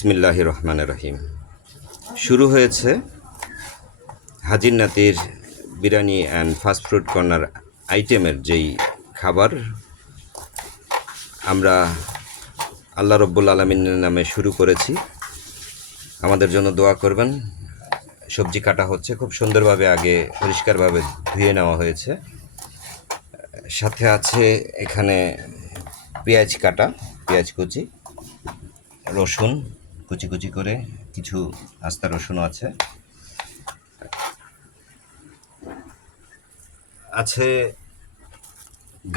বিসমিল্লাহ রহমান রহিম শুরু হয়েছে হাজির নাতির biryani and fast food corner আইটেমের যেই খাবার। আমরা আল্লাহ রব্বুল আলমিনের নামে শুরু করেছি। আমাদের জন্য দোয়া করবেন। সবজি কাটা হচ্ছে, খুব সুন্দরভাবে আগে পরিষ্কারভাবে ধুয়ে নেওয়া হয়েছে। সাথে আছে এখানে পেঁয়াজ কাটা, পেঁয়াজ কুচি, রসুন কুচি কুচি করে কিছু আস্তা রসুন আছে। আছে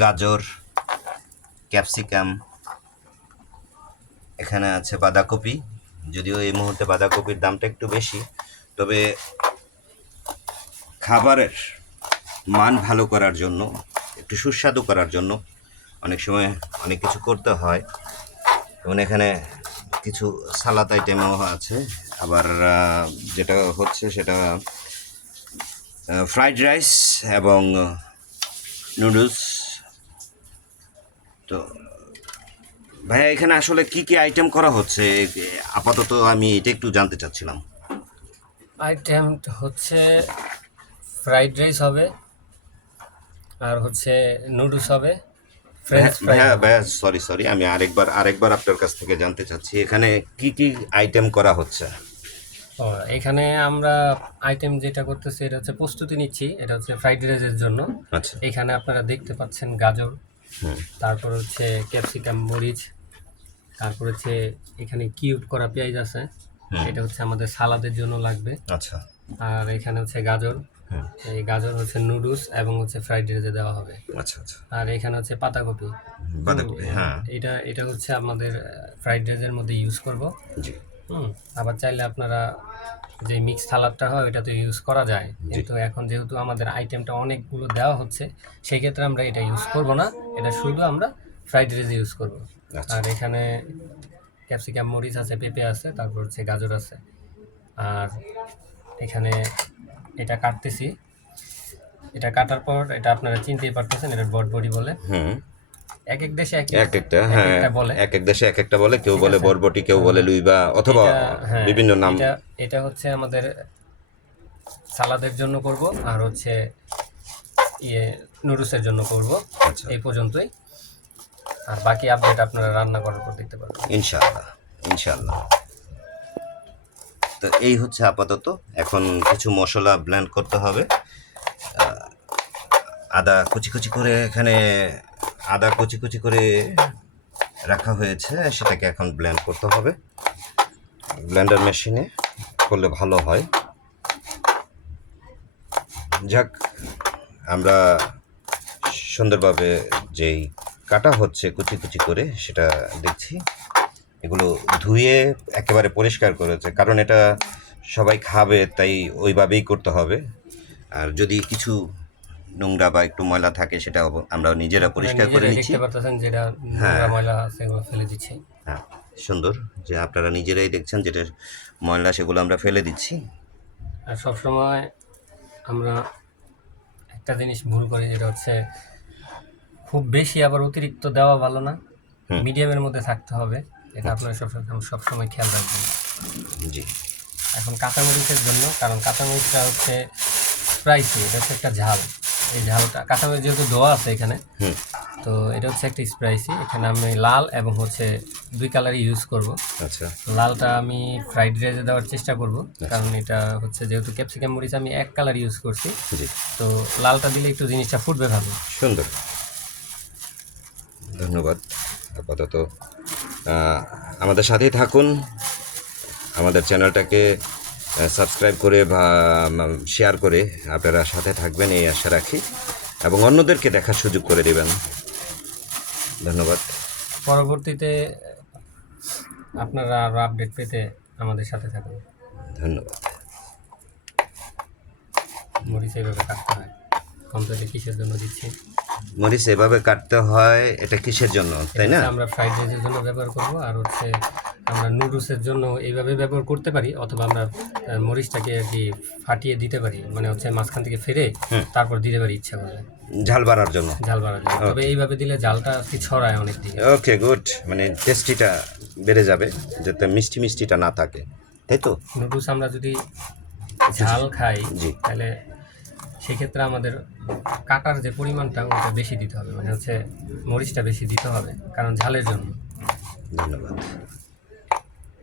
গাজর, ক্যাপসিকাম, এখানে আছে বাঁধাকপি। যদিও এই মুহূর্তে বাঁধাকপির দামটা একটু বেশি, তবে খাবারের মান ভালো করার জন্য, একটু সুস্বাদু করার জন্য অনেক সময় অনেক কিছু করতে হয়। যেমন এখানে কিছু সালাদ আইটেমও আছে। আবার যেটা হচ্ছে সেটা ফ্রাইড রাইস এবং নুডলস তো, ভাইয়া, এখানে আসলে কি কি আইটেম করা হচ্ছে? আপাতত আমি এটা একটু জানতে চাচ্ছিলাম। আইটেম হচ্ছে ফ্রাইড রাইস হবে, আর হচ্ছে নুডলস হবে। ভাইয়া ভাইয়া সরি সরি আমি আরেকবার আরেকবার আপনার কাছ থেকে জানতে চাচ্ছি এখানে কি কি আইটেম করা হচ্ছে? ও এখানে আমরা আইটেম যেটা করতেছি এটা হচ্ছে প্রস্তুতি নিচ্ছি এটা হচ্ছে ফ্রাইড রাইসের জন্য। আচ্ছা। এখানে আপনারা দেখতে পাচ্ছেন গাজর তারপর হচ্ছে ক্যাপসিকাম মরিচ তারপর হচ্ছে এখানে কিউব করা পেঁয়াজ আছে এটা হচ্ছে আমাদের সালাদের জন্য লাগবে। আচ্ছা। আর এখানে হচ্ছে গাজর এই গাজর হচ্ছে নুডলস এবং হচ্ছে ফ্রাইড রাইসে দেওয়া হবে। আচ্ছা আচ্ছা। আর এখানে হচ্ছে পাতাকপি। বাঁধাকপি হ্যাঁ। এটা এটা হচ্ছে আমাদের ফ্রাইড রাইসের মধ্যে ইউজ করব। জি। হুম আবার চাইলে আপনারা যে মিক্স সালাদটা হয় ওটা তো ইউজ করা যায়। কিন্তু এখন যেহেতু আমাদের আইটেমটা অনেকগুলো দেওয়া হচ্ছে সেই ক্ষেত্রে আমরা এটা ইউজ করব না। এটা শুধু আমরা ফ্রাইড রাইস ইউজ করব। আচ্ছা। আর এখানে ক্যাপসিকাম মরিচ আছে পেঁপে আছে তারপর হচ্ছে গাজর আছে। আর এখানে এটা কাটতেছি। এটা কাটার পর এটা আপনারা চিনতেই পারতেছেন এটা বটবডি বলে। হুম। এক এক দেশে এক এক একটা হ্যাঁ বলে। এক এক দেশে এক একটা বলে কেউ বলে বরবটি কেউ বলে লুইবা অথবা হ্যাঁ, বিভিন্ন নাম। এটা এটা হচ্ছে আমাদের সালাদের জন্য করব আর হচ্ছে ইয়ে নুডলসের জন্য করব। আচ্ছা। এই পর্যন্তই। আর বাকি আপডেট আপনারা রান্না করার পর দেখতে পারবেন। ইনশাআল্লাহ ইনশাআল্লাহ। তো এই হচ্ছে আপাতত। এখন কিছু মশলা ব্লেন্ড করতে হবে। আদা কুচি কুচি করে এখানে আদা কুচি কুচি করে রাখা হয়েছে, সেটাকে এখন ব্লেন্ড করতে হবে। ব্লেন্ডার মেশিনে করলে ভালো হয়। যাক, আমরা সুন্দরভাবে যেই কাটা হচ্ছে কুচি কুচি করে, সেটা দেখছি। এগুলো ধুয়ে একেবারে পরিষ্কার করেছে। কারণ এটা সবাই খাবে তাই ওইভাবেই করতে হবে। আর যদি কিছু নোংরা বা একটু ময়লা থাকে সেটা আমরা নিজেরা পরিষ্কার করে নিচ্ছি। পারতেছেন যেটা হ্যাঁ। ময়লা এগুলো ফেলে দিচ্ছি। হ্যাঁ সুন্দর যে আপনারা নিজেরাই দেখছেন যেটা ময়লা সেগুলো আমরা ফেলে দিচ্ছি। আর সবসময় আমরা একটা জিনিস ভুল করি যেটা হচ্ছে খুব বেশি আবার অতিরিক্ত দেওয়া ভালো না। মিডিয়ামের মধ্যে থাকতে হবে। এটা আপনারা সব সবসময় খেয়াল রাখবেন। জি। এখন কাঁচামরিচের জন্য কারণ কাঁচামরিচটা হচ্ছে স্প্রাইসি এটা হচ্ছে একটা ঝাল। এই ঝালটা কাঁচামরিচ যেহেতু দেওয়া আছে এখানে তো এটা হচ্ছে একটা স্প্রাইসি। এখানে আমি লাল এবং হচ্ছে দুই কালারই ইউজ করব। আচ্ছা। লালটা আমি ফ্রাইড রাইসে দেওয়ার চেষ্টা করব কারণ এটা হচ্ছে যেহেতু ক্যাপসিকাম মরিচ আমি এক কালার ইউজ করছি। জি। তো লালটা দিলে একটু জিনিসটা ফুটবে ভালো। সুন্দর। ধন্যবাদ। আপাতত আমাদের সাথেই থাকুন। আমাদের চ্যানেলটাকে সাবস্ক্রাইব করে বা শেয়ার করে আপনারা সাথে থাকবেন এই আশা রাখি। এবং অন্যদেরকে দেখার সুযোগ করে দেবেন। ধন্যবাদ। পরবর্তীতে আপনারা আরও আপডেট পেতে আমাদের সাথে থাকুন। ধন্যবাদ। মরিচ এইভাবে কাটতে হয়। কমপ্লিটে কিসের জন্য দিচ্ছি? মরিচ এভাবে কাটতে হয় এটা কিসের জন্য তাই না? আমরা ফ্রাইড রাইসের জন্য ব্যবহার করব আর হচ্ছে আমরা নুডলসের জন্য এইভাবে ব্যবহার করতে পারি অথবা আমরা মরিচটাকে আর কি ফাটিয়ে দিতে পারি মানে হচ্ছে মাঝখান থেকে ফেরে তারপর দিতে পারি ইচ্ছা করলে। ঝাল বাড়ার জন্য। ঝাল বাড়ার জন্য। তবে এইভাবে দিলে ঝালটা কি ছড়ায় অনেক দিকে ওকে গুড মানে টেস্টিটা বেড়ে যাবে যাতে মিষ্টি মিষ্টিটা না থাকে তাই তো? নুডলস আমরা যদি ঝাল খাই। তাহলে সেক্ষেত্রে আমাদের কাটার যে পরিমাণটা, ওটা বেশি দিতে হবে। মানে হচ্ছে মরিচটা বেশি দিতে হবে, কারণ ঝালের জন্য। ধন্যবাদ।